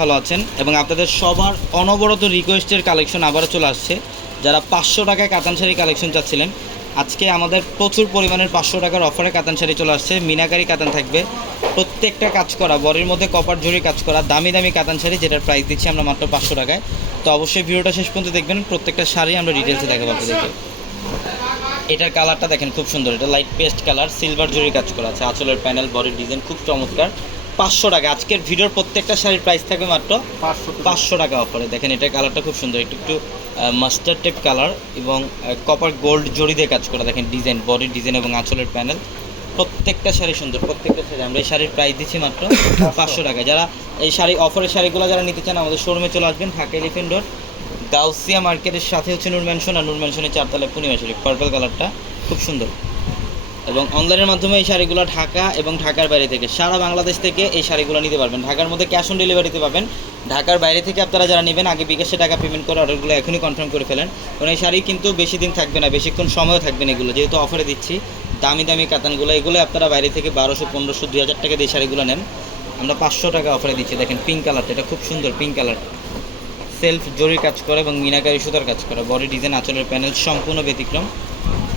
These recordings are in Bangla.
ভালো আছেন এবং আপনাদের সবার অনবরত রিকোয়েস্টের কালেকশন আবারও চলে আসছে। যারা পাঁচশো টাকায় কাতান শাড়ি কালেকশন চাচ্ছিলেন, আজকে আমাদের প্রচুর পরিমাণের পাঁচশো টাকার অফারে কাতান শাড়ি চলে আসছে। মিনাকারি কাতান থাকবে। প্রত্যেকটা কাজ করা বরের মধ্যে কপার জড়ি কাজ করা, দামি দামি কাতান শাড়ি যেটার প্রাইস দিচ্ছি আমরা মাত্র পাঁচশো টাকায়। তো অবশ্যই ভিডিওটা শেষ পর্যন্ত দেখবেন, প্রত্যেকটা শাড়ি আমরা ডিটেলসে দেখাবো আপনাদেরকে। এটার কালারটা দেখেন, খুব সুন্দর। এটা লাইট পেস্ট কালার সিলভার জরি কাজ করা আছে, আঁচলের প্যানেল বডির ডিজাইন খুব চমৎকার। পাঁচশো টাকা। আজকের ভিডিওর প্রত্যেকটা শাড়ির প্রাইস থাকবে মাত্র পাঁচশো পাঁচশো টাকা অফারে দেখেন এটার কালারটা খুব সুন্দর। একটু একটু মাস্টার টেপ কালার এবং কপার গোল্ড জড়ি দিয়ে কাজ করা। দেখেন ডিজাইন বডির ডিজাইন এবং আঁচলের প্যানেল প্রত্যেকটা শাড়ি সুন্দর প্রত্যেকটা শাড়ি। আমরা এই শাড়ির প্রাইস দিচ্ছি মাত্র পাঁচশো। টাকা। যারা এই শাড়ি অফারের শাড়িগুলো যারা নিতে চান আমাদের শোরুমে চলে আসবেন ঢাকা এলিফেন্ট রোড গাউসিয়া মার্কেটের সাথে হচ্ছে নূর ম্যানশন আর নূর ম্যানশনের চারতলা পূর্ণিমা শাড়ি। পার্পল কালারটা খুব সুন্দর। এবং অনলাইনের মাধ্যমে এই শাড়িগুলো ঢাকা এবং ঢাকার বাইরে থেকে, সারা বাংলাদেশ থেকে এই শাড়িগুলো নিতে পারবেন। ঢাকার মধ্যে ক্যাশ অন ডেলিভারিতে পাবেন। ঢাকার বাইরে থেকে আপনারা যারা নেবেন, আগে বিকাশে টাকা পেমেন্ট করে অর্ডারগুলো এখনই কনফার্ম করে ফেলেন। কারণ এই শাড়ি কিন্তু বেশি দিন থাকবে না, বেশিক্ষণ সময় থাকবে না এগুলো। যেহেতু অফারে দিচ্ছি, দামি দামি কাতানগুলো, এগুলো আপনারা বাইরে থেকে বারোশো, পনেরোশো, দুই হাজার টাকা দিয়ে শাড়িগুলো নেন। আমরা পাঁচশো টাকা অফারে দিচ্ছি। দেখেন পিঙ্ক কালারটা এটা খুব সুন্দর পিঙ্ক কালার সেলফ জরির কাজ করে এবং মিনাকারি সুতার কাজ করে। বডি ডিজাইন আঁচলের প্যানেল সম্পূর্ণ ব্যতিক্রম।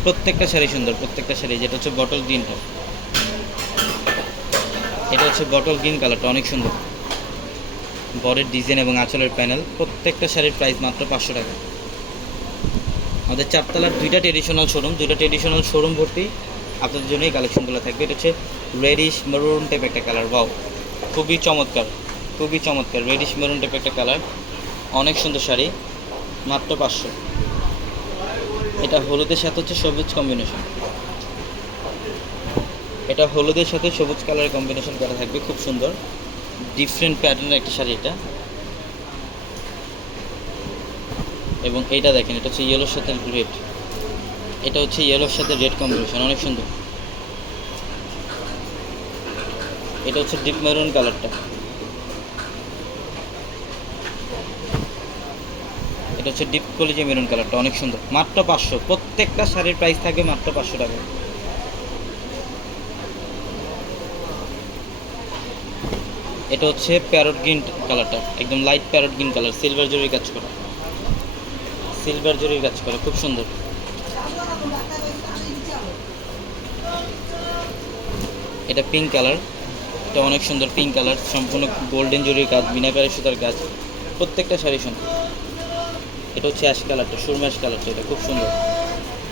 প্রত্যেকটা শাড়ি সুন্দর, প্রত্যেকটা শাড়ি। যেটা হচ্ছে বটল গ্রিনটা এটা হচ্ছে বটল গ্রিন কালারটা অনেক সুন্দর। বরের ডিজাইন এবং আঁচলের প্যানেল প্রত্যেকটা শাড়ির প্রাইস মাত্র পাঁচশো টাকা। আমাদের চারতলার দুইটা ট্রেডিশনাল শোরুম দুইটা ট্রেডিশনাল শোরুম ভর্তি। আপনাদের জন্য এই কালেকশনগুলো থাকবে। এটা হচ্ছে রেডিশ মেরুন টাইপ একটা কালার বাও খুবই চমৎকার খুবই চমৎকার রেডিশ মেরুন টাইপ একটা কালার অনেক সুন্দর শাড়ি, মাত্র পাঁচশো। এটা হলুদের সাথে হচ্ছে সবুজ কম্বিনেশন এটা হলুদের সাথে সবুজ কালারের কম্বিনেশন করা থাকবে, খুব সুন্দর। ডিফারেন্ট প্যাটার্নের একটা শাড়ি এটা। এবং এটা দেখেন, এটা হচ্ছে ইয়েলোর সাথে রেড এটা হচ্ছে ইয়েলোর সাথে রেড কম্বিনেশন অনেক সুন্দর। এটা হচ্ছে ডিপ মেরুন কালারটা এটা হচ্ছে ডিপ কলিজে মেরুন কালারটা অনেক সুন্দর। মাত্র পাঁচশো। প্রত্যেকটা শাড়ির প্রাইস থাকবে মাত্র পাঁচশো টাকা। এটা হচ্ছে প্যারট গ্রিন কালারটা একদম light parrot green colour silver জরির কাজ করা। সিলভার জরির কাজ করা, খুব সুন্দর। এটা পিঙ্ক কালার এটা অনেক সুন্দর পিঙ্ক কালার সম্পূর্ণ গোল্ডেন জরির কাজ বিনাকারি সুতার কাজ। প্রত্যেকটা শাড়ি সুন্দর। এটা হচ্ছে অ্যাশ কালারটা, সুরমা অ্যাশ কালারটা, এটা খুব সুন্দর।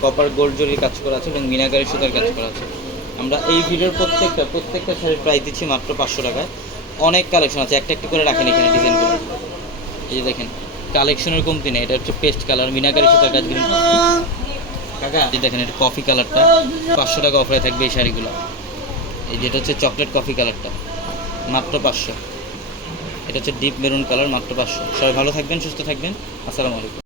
কপার গোল্ড জরির কাজ করা আছে এবং মিনাকারি সুতার কাজ করা আছে। আমরা এই ভিডিওর প্রত্যেকটা প্রত্যেকটা শাড়ির প্রাইস দিচ্ছি মাত্র পাঁচশো টাকায়। অনেক কালেকশন আছে, একটা একটা করে রাখেন এখানে ডিজাইনগুলো এই যে দেখেন কালেকশনের কমতি নেই, এটা হচ্ছে পেস্ট কালার মিনাকারি সুতার কাজ গ্রিন কাকা দেখেন, এটা কফি কালারটা পাঁচশো টাকা অফারে থাকবে এই শাড়িগুলো। এই যেটা হচ্ছে চকলেট কফি কালারটা মাত্র পাঁচশো। এটা হচ্ছে ডিপ মেরুন কালার মাত্র পাঁচশো। সবাই ভালো থাকবেন সুস্থ থাকবেন। আসসালামু আলাইকুম।